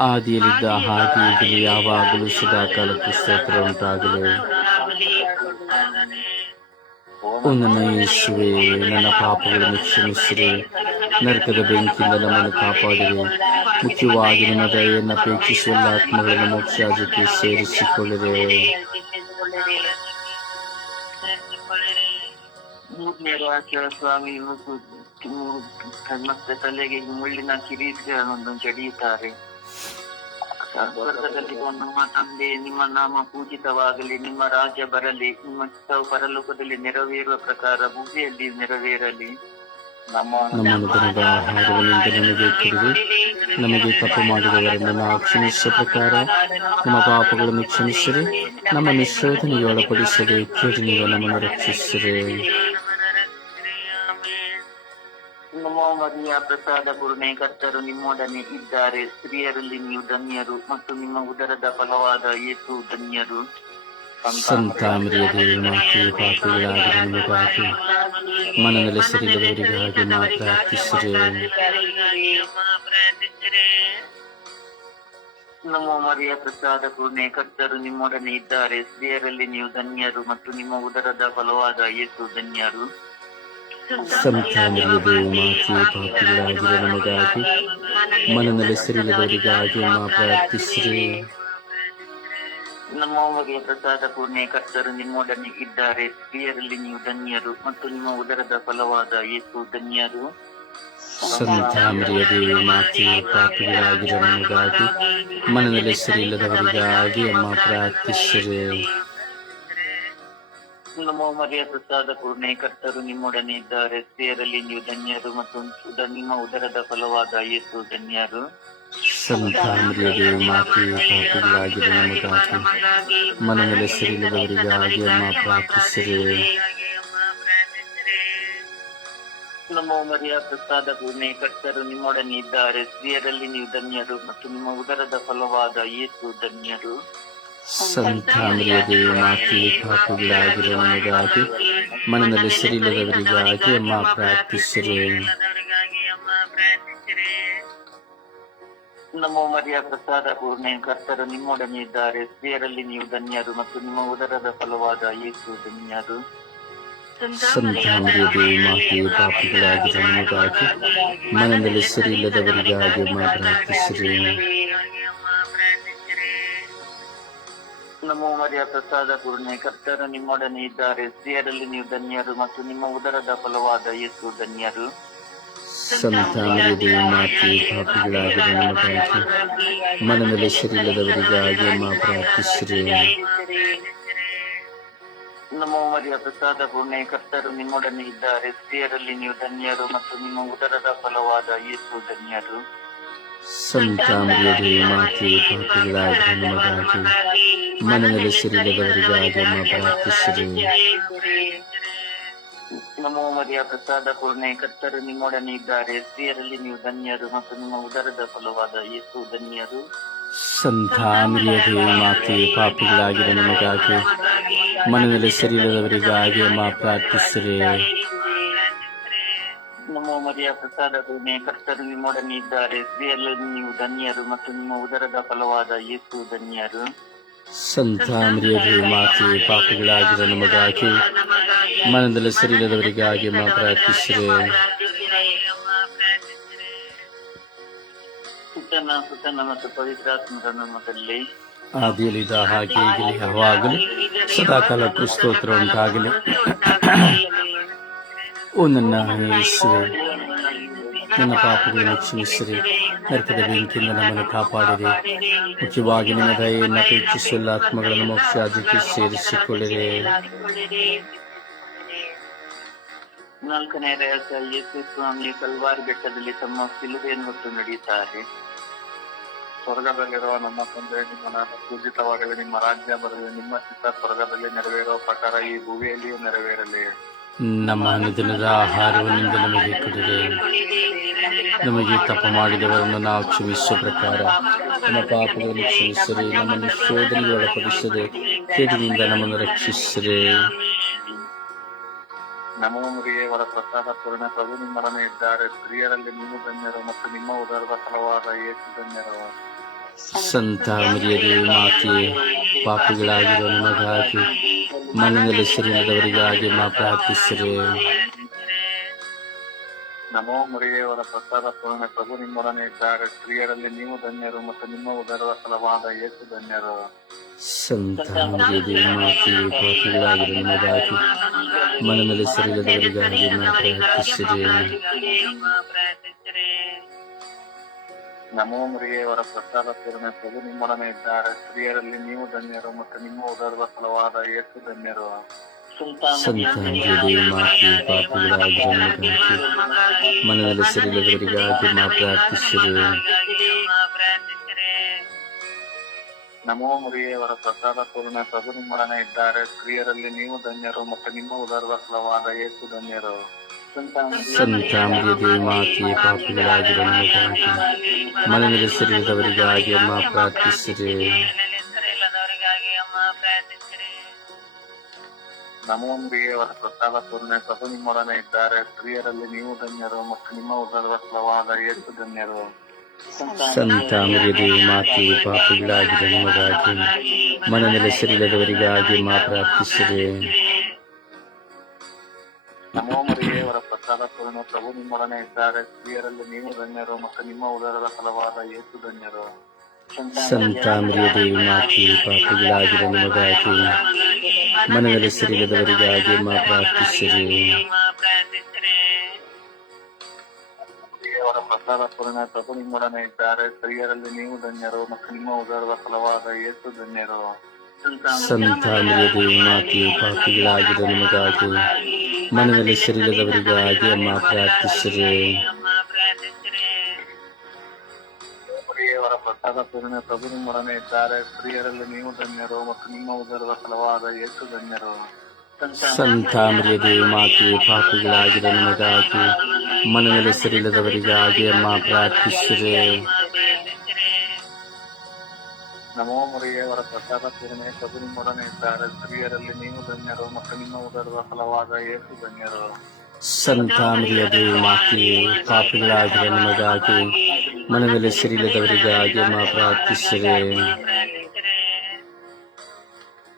ಆದಿಯಲ್ಲಿದ್ದ ಹಾಗೆ ಈಗಲೂ ಯಾವಾಗಲೂ ಸದಾ ಕಾಲಕ್ಕೆ ಸ್ತೋತ್ರ ಉಂಟಾಗಲಿ. ಓ ನನ್ನ ಯೇಸುವೆ ನನ್ನ ಪಾಪಗಳನ್ನು ಕ್ಷಮಿಸಿರಿ ನರಕದ ಬೆಂಕಿಯಿಂದ ನಮ್ಮನ್ನು ಕಾಪಾಡಿರಿ. ಮುಖ್ಯವಾಗಿ ನಿಮ್ಮ ದಯೆಯನ್ನು ಎಲ್ಲ ಆತ್ಮಗಳನ್ನು ಮೋಕ್ಷಾಜಕ್ಕೆ ಸೇರಿಸಿಕೊಳ್ಳಿರಿ. ಮೂರನೇ ವಾಕ್ಯ ಸ್ವಾಮಿ ಮತ್ತು ತಲೆಗೆ ಮುಳ್ಳಿನ ಕಿರೀಟಗಳನ್ನು ಜಡಿಯುತ್ತಾರೆ. ಸ್ವರ್ಗದಲ್ಲಿ ನಮ್ಮ ತಂದೆ, ನಿಮ್ಮ ನಾಮ ಪೂಜಿತವಾಗಲಿ, ನಿಮ್ಮ ರಾಜ್ಯ ಬರಲಿ, ನಿಮ್ಮ ಚಿತ್ತವು ಪರಲೋಕದಲ್ಲಿ ನೆರವೇರುವ ಪ್ರಕಾರ ಭೂಮಿಯಲ್ಲಿ ನೆರವೇರಲಿ. ನಮ್ಮ ನಮಗೆ ನಮಗೆ ತಪ್ಪು ಮಾಡಿದವರನ್ನು ನಾವು ಕ್ಷಮಿಸುವ ಪ್ರಕಾರ ನಮ್ಮ ಪಾಪಗಳನ್ನು ಕ್ಷಮಿಸಿರಿ. ನಮ್ಮ ನಿಶೋಧನೆಗೆ ಒಳಪಡಿಸದೆ ಕೇಳಿನಿಂದ ನಮ್ಮನ್ನು ರಕ್ಷಿಸಿರಿ. ಮರಿಯ ಪ್ರಸಾದ ಪೂರ್ಣೆ ಕರ್ತರು ನಿಮ್ಮೊಡನೆ ಇದ್ದಾರೆ. ಸ್ತ್ರೀಯರಲ್ಲಿ ನೀವು ಧನ್ಯರು ಮತ್ತು ನಿಮ್ಮ ಉದರದ ಫಲವಾದ ಯೇಸು ಧನ್ಯರು. ಸಂತ ಮರಿಯದೆ ಮಾತೆ ಪಾಪಿಗಳಾಗಿರುವ ನಿಮಗಾಗಿ ಮನದಲ್ಲಿ ಸರಿಲ್ಲದವರಿಗಾಗಿ ನಾ ಪ್ರಾರ್ಥಿಸಿರಿ. ನಮ್ಮ ಮರಿಯ ಪ್ರಸಾದ ಪೂರ್ಣೆ ಕರ್ತರು ನಿಮ್ಮೊಡನೆ ಇದ್ದಾರೆ. ಸ್ತ್ರೀಯರಲ್ಲಿ ನೀವು ಧನ್ಯರು ಮತ್ತು ನಿಮ್ಮ ಉದರದ ಫಲವಾದ ಯೇಸು ಧನ್ಯರು. ಸಂತ ಮರಿಯದೆ ಮಾತೆ ಪಾಪಿಗಳಾಗಿರುವ ನಮಗಾಗಿ ಮನದಲ್ಲಿ ಸರಿಲ್ಲದವರಿಗಾಗಿ ಮಾ ಪ್ರಾರ್ಥಿಸಿರಿ. ನಮ್ಮ ಪ್ರಸಾದ ಪೂರ್ಣೆ ಕರ್ತರು ನಿಮ್ಮೊಡನೆ ಇದ್ದಾರೆ. ಸ್ತ್ರೀಯರಲ್ಲಿ ನೀವು ಧನ್ಯರು ಮತ್ತು ನಿಮ್ಮ ಉದರದ ಫಲವಾದ ಯೇಸು ಧನ್ಯರು. ದೇವಿ ಮಾತೆ ಪಾಪಿಗಳಾಗಿರುವ ನಮಗಾಗಿ ಮನದಲ್ಲಿ ಸರಿಲ್ಲದವರಿಗಾಗಿ ಅಮ್ಮ ಪ್ರಾರ್ಥಿಸಿರಿ. ನಮ್ಮ ಮರಿಯ ಸುತ್ತಾದ ಪೂರ್ಣೆ ಕರ್ತರು ನಿಮ್ಮೊಡನೆ ಇದ್ದಾರೆ. ಸ್ತ್ರೀಯರಲ್ಲಿ ನೀವು ಧನ್ಯರು ಮತ್ತು ನಿಮ್ಮ ಉದರದ ಫಲವಾದ ಯೇಸು ಧನ್ಯರು. ಅಮ್ಮ ಪ್ರಾರ್ಥಿಸಿರಿ. ನಮ್ಮ ಮರಿಯ ಪ್ರಸಾದ ಪೂರ್ಣೆ ಕರ್ತರು ನಿಮ್ಮೊಡನೆ ಇದ್ದಾರೆ. ಸ್ತ್ರೀಯರಲ್ಲಿ ನೀವು ಧನ್ಯರು ಮತ್ತು ನಿಮ್ಮ ಉದರದ ಫಲವಾದ ಯೇಸು ಧನ್ಯರು. ಸಂತ ದೇವಿ ಮಾತೆ ಪಾಪಿಗಳಾಗಿರುವ ನಮಗಾಗಿ ಮನದಲ್ಲಿ ಸರಿಲ್ಲದವರಿಗಾಗಿ ಅಮ್ಮ ಪ್ರಾರ್ಥಿಸಿರಿ. ನಮೋ ಮರಿಯ ಪ್ರಸಾದ ಪೂರ್ಣೆ ಕರ್ತರು ನಿಮ್ಮೊಡನೆ ಇದ್ದಾರೆ. ಸ್ತ್ರೀಯರಲ್ಲಿ ನೀವು ಧನ್ಯರು ಮತ್ತು ನಿಮ್ಮ ಉದರದ ಫಲವಾದ ಯೇಸು ಧನ್ಯರು. ಸಂತ ದೇವಿ ಮಾತೆ ಪಾಪಿಗಳಾಗಿರುವ ನಮಗಾಗಿ ಮನದಲ್ಲಿ ಸರಿಯಿಲ್ಲದವರಿಗಾಗಿ ಅಮ್ಮ ಪ್ರಾರ್ಥಿಸಿರಿ. ನಮ್ಮ ಮರಿಯ ಪ್ರಸಾದ ಪೂರ್ಣೆ ಕರ್ತರು ನಿಮ್ಮೊಡನೆ ಇದ್ದಾರೆ. ಸ್ತ್ರೀಯರಲ್ಲಿ ನೀವು ಧನ್ಯರು ಮತ್ತು ನಿಮ್ಮ ಉದರದ ಫಲವಾದ ಯೇಸು ಧನ್ಯರು. ಮನದಲ್ಲಿ ಅಮ್ಮ ಪ್ರಾರ್ಥಿಸಿರಿ. ನಮೋ ಮರಿಯ ಪ್ರಸಾದ ಪೂರ್ಣೆ ಕರ್ತರು ನಿಮ್ಮೊಡನೆ ಇದ್ದಾರೆ. ಸ್ತ್ರೀಯರಲ್ಲಿ ನೀವು ಧನ್ಯರು ಮತ್ತು ನಿಮ್ಮ ಉದರದ ಫಲವಾದ ಯೇಸು ಧನ್ಯರು. ಸಂತ ಮರಿಯದೇ ಮಾತೆ ಪಾಪಿಗಳಾಗಿ ನಮಗಾಗಿ ಅಮ್ಮ ಪ್ರಾರ್ಥಿಸಿರಿ. ನಮೋ ಮರಿಯ ಪ್ರಸಾದ ಪೂರ್ಣೆ ಕರ್ತರು ನಿಮ್ಮೊಡನೆ ಇದ್ದಾರೆ. ಸ್ತ್ರೀಯರಲ್ಲಿ ನೀವು ಧನ್ಯರು ಮತ್ತು ನಿಮ್ಮ ಉದರದ ಫಲವಾದ ಯೇಸು ಧನ್ಯರು. ಸಂತ ಮರಿಯದೇ ಮಾತೆ ಪಾಪಿಗಳಾಗಿರೋ ನಮಗಾಗಿ ಮನದಲ್ಲಿ ಸಿರಿಲ್ಲದವರಿಗಾಗಿ ಅಮ್ಮ ಪ್ರಾರ್ಥಿಸಿರಿ. ನಮೋ ಮರಿಯ ಪ್ರಸಾದ ಪೂರ್ಣೆ ಕರ್ತರು ನಿಮ್ಮೊಡನೆ ಇದ್ದಾರೆ. ಸ್ತ್ರೀಯರಲ್ಲಿ ನೀವು ಧನ್ಯರು ಮತ್ತು ನಿಮ್ಮ ಉದರದ ಫಲವಾದ ಯೇಸು ಧನ್ಯರು. ಸಂತ ಮರಿಯದೇ ಮಾತೆ ಪಾಪಿಗಳಾಗಿರೋ ನಮಗಾಗಿ ಮನದಲ್ಲಿ ಸರಿಯಿಲ್ಲದವರಿಗಾಗಿ ಪ್ರಾರ್ಥಿಸಿರಿ ಸುತನ ಸುತನ ಮತ್ತು ಪವಿತ್ರಾತ್ಮರ ನಮ್ಮದಲ್ಲಿ ಆದಿಯಲ್ಲಿದ್ದ ಹಾಗೆ ಈಗಲೇ ಯಾವಾಗಲೂ ಸದಾಕಾಲ ಕುಸ್ತೋತ್ರ ಉಂಟಾಗಲಿ. ಓ ನನ್ನ ಶ್ರೀ ನನ್ನ ಪಾಪಗಳನ್ನು ಕ್ಷಮಿಸಿರಿ ನರಕದ ಬೆಂಕಿಯಿಂದ ನಮ್ಮನ್ನು ಕಾಪಾಡಿರಿ. ಮುಖ್ಯವಾಗಿ ನಿಮ್ಮ ದಯೆಯನ್ನು ಅಪೇಕ್ಷಿಸಲು ಆತ್ಮಗಳನ್ನು ಮೋಕ್ಷಾದಿಗೆ ಸೇರಿಸಿಕೊಳ್ಳಿರಿ. ನಾಲ್ಕನೇ ರಹಸ್ಯ ಯೇಸು ಸ್ವಾಮಿ ಕಲ್ವಾರಿ ಬೆಟ್ಟದಲ್ಲಿ ತಮ್ಮ ಸಿಲುಬೆಯನ್ನು ಹೊತ್ತು ನಡೆಯುತ್ತಾರೆ. ಸ್ವರ್ಗದಲ್ಲಿರುವ ನಮ್ಮ ತಂದೆ, ನಿಮ್ಮ ನಾಮ ಪೂಜಿತವಾಗಲಿ. ನಿಮ್ಮ ರಾಜ್ಯ ಬರಲಿ ನಿಮ್ಮ ಚಿತ್ತ ಸ್ವರ್ಗದಲ್ಲಿ ನೆರವೇರುವ ಪ್ರಕಾರ ಈ ಭೂಮಿಯಲ್ಲಿಯೂ ನೆರವೇರಲಿ. ನಮ್ಮ ಅನುದಿನದ ಆಹಾರವನ್ನಿಂದ ನಮಗೆ ಕೊಡಿದೆ ನಮಗೆ ತಪ್ಪು ಮಾಡಿದವರನ್ನು ನಾವು ಕ್ಷಮಿಸುವ ಪ್ರಕಾರ ನಮ್ಮ ಪಾಪಗಳನ್ನು ಕ್ಷಮಿಸದೆ ನಮ್ಮನ್ನು ಶೋಧನೆಗೆ ಒಳಪಡಿಸದೆ ಕೇಡಿನಿಂದ ನಮ್ಮನ್ನು ರಕ್ಷಿಸಿದೆ ನಮೋ ಮುರಿಯೇ ವರ ಪ್ರಸಾದ ಪೂರ್ಣ ಪ್ರಭು ನಿಮ್ಮರನೇ ಇದ್ದಾರೆ. ಸ್ತ್ರೀಯರಲ್ಲಿ ನೀವು ಧನ್ಯರು ಮತ್ತು ನಿಮ್ಮ ಉದರದ ಫಲವಾದ ಏಕು ಧನ್ಯರು. ಸಂತ ಮರಿಯದೆ ಮಾತೆ ಪಾಪಿಗಳಾಗಿರೋ ನಮಗಾಗಿ ಮನೆಯಲ್ಲಿ ಸರಿಯಾದವರಿಗಾಗಿ ಮಾ ಪ್ರಾರ್ಥಿಸಿರಿ. ನಮೋ ಮುರಿಯವರ ಪ್ರಸಾದ ಪೂರ್ಣ ಪ್ರಭು ನಿಮ್ಮೊಡನೆ ಇದ್ದಾರೆ. ಸ್ತ್ರೀಯರಲ್ಲಿ ನೀವು ಧನ್ಯರು ಮತ್ತು ನಿಮ್ಮ ಉದರದ ಫಲವಾದ ಏಸು ಧನ್ಯರು. ಸಂತ ದೇವಿ ಮಾತೆ ಪಾಪಿಗಳಾಗಿರೋ ನಮಗಾಗಿ ಮನೆಯಲ್ಲಿ ಸರಿಯಾದವರಿಗಾಗಿ ಮಾ ಪ್ರಾರ್ಥಿಸಿರಿ. ನಮೋ ಮುರಿಯವರ ಪ್ರಸಾದ ಪೂರ್ಣ ಪ್ರಭು ನಿಮ್ಮೊಡನೆ ಇದ್ದಾರೆ ಸ್ತ್ರೀಯರಲ್ಲಿ ನೀವು ಧನ್ಯರು ಮತ್ತು ನಿಮ್ಮ ಉದರದ ಫಲವಾದ ಏಸು ಧನ್ಯರು ಸಂತ ಮರಿಯದೇ ಮಾತೆ ಪಾಪಿಗಳಾಗಿರೋ ನಮಗಾಗಿ ಮನೆಯಲ್ಲಿ ಸರಿಯಾದವರಿಗಾಗಿ ಮಾ ಪ್ರಾರ್ಥಿಸಿರಿ ನಮೋ ಮುರಿಯವರ ಪ್ರಸಾದ ಪೂರ್ಣ ಪ್ರಭು ನಿಮ್ಮೊಡನೆ ಇದ್ದಾರೆ ಸ್ತ್ರೀಯರಲ್ಲಿ ನೀವು ಧನ್ಯರು ಮತ್ತು ನಿಮ್ಮ ಉದರದ ಫಲವಾದ ಏಸು ಧನ್ಯರು ಸಂತ ಮರಿಯದೇ ಮಾತೆ ಪಾಪಿಗಳಾಗಿರೋ ನಮಗಾಗಿ ಮನೆಯಲ್ಲಿ ಅಮ್ಮ ಪ್ರಾರ್ಥಿಸಿರಿ. ನಮೋ ಮುರಿಯವರ ಪ್ರಸಾದ ಪೂರ್ಣೆ ಪ್ರಭು ನಿಮ್ಮೊಡನೆ ಇದ್ದಾರೆ. ಸ್ತ್ರೀಯರಲ್ಲಿ ನೀವು ಧನ್ಯರು ಮತ್ತು ನಿಮ್ಮ ಉದರದ ಫಲವಾದ ಯೇಸು ಧನ್ಯರು. ಸಂತ ಮರಿಯದೇ ಮಾತಿ ಪಾಪಿಗಳಾಗಿದೆ ನಮಗಾಗಿ ಮನೆಯಲ್ಲಿ ಸರಿಯಾದವರಿಗಾಗಿ ಮಾ ಪ್ರಾರ್ಥಿಸಿರಿ. ಪೂರ್ಣ ಪ್ರಭು ನಿಮ್ಮೊಡನೆ ಇದ್ದಾರೆ. ಸ್ತ್ರೀಯರಲ್ಲಿ ನೀವು ಧನ್ಯರು ಮತ್ತು ನಿಮ್ಮ ಉದರದ ಫಲವಾದ ಏತು ಧನ್ಯರು. ಸಂತ ದೇವಿ ಮಾತಿ ಪಾಪಿಗಳಾಗಿರೋ ನಿಮಗಾಗಿ ಮನೆಯಲ್ಲಿ ಸರಿಗದವರಿಗಾಗಿ ಮಾ ಪ್ರಾರ್ಥಿಸಿರಿ. ಪ್ರಸಾದ ಪೂರ್ಣ ಪ್ರಭು ನಿಮ್ಮೊಡನೆ ಇದ್ದಾರೆ. ಸ್ತ್ರೀಯರಲ್ಲಿ ನೀವು ಧನ್ಯರು ಮತ್ತು ನಿಮ್ಮ ಉದರದ ಫಲವಾದ ಏತು ಧನ್ಯರು. ಸಂತ ಮಾತೆಯು ಮಾತೆ ನಿಮಗಾಗಿ ಮನೆಯಲ್ಲಿ ಸರಿಯಾದವರಿಗಾಗಿ ಅಮ್ಮ ಪ್ರಾರ್ಥಿಸಿರಿ. ದೇವರ ಪ್ರಸಾದ ಪೂರ್ಣ ಪ್ರಭು ನಿಮ್ಮೊಡನೆ ಇದ್ದಾರೆ. ಸ್ತ್ರೀಯರಲ್ಲಿ ನೀವು ಧನ್ಯರು ಮತ್ತು ನಿಮ್ಮ ಉದರದ ಫಲವಾದ ಯೇಸು ಧನ್ಯರು. ಸಂತ ಮರಿಯದೇ ಮಾತೆ ಪಾಪಿಗಳಾಗಿರೋ ನಮಗಾಗಿ ಮನೆಯಲ್ಲಿ ಸರಿಯಾದವರಿಗಾಗಿ ಅಮ್ಮ ಪ್ರಾರ್ಥಿಸಿರಿ. ನಮೋ ಮುರಿಯವರ ಪ್ರಸಾದ ಪ್ರಭು ನಿಮ್ಮೊಡನೆ ಇದ್ದಾರೆ ಸ್ತ್ರೀಯರಲ್ಲಿ ನೀವು ಧನ್ಯರು ಮತ್ತು ನಿಮ್ಮ ಉದರದ ಫಲವಾದ ಏಸು ಧನ್ಯರು. ಸಂತ ಮರಿಯದೇ ಪಾಪಿಗಳಾಗಿ ಪಾಪಿಗಳಾಗಿರೋ ನಮಗಾಗಿ ಮನೆಯಲ್ಲಿ ಸರಿಯಾದವರಿಗಾಗಿ ಮಾ ಪ್ರಾರ್ಥಿಸಿದೆ